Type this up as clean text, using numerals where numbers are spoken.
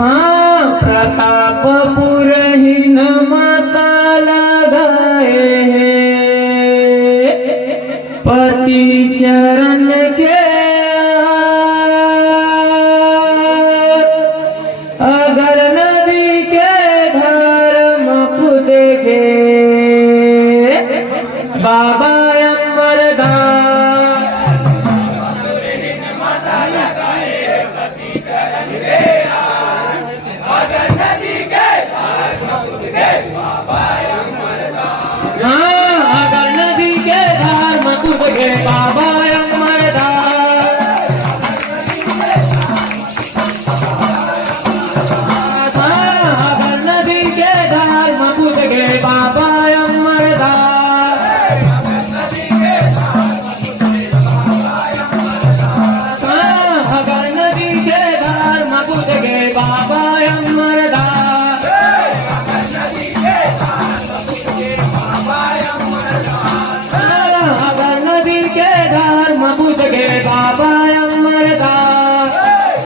हाँ प्रतापपुर हिन माता लगाए पति चरण के अगर नदी के धर्म खुद गे बाबा अमरदास हाँ अगर नदी के धर्म खुद गे बाबा अमरदास हाँ अगर नदी के धर्म खुद गे बाबा अमरदास हाँ अगर नदी के धर्म खुद गे बाबा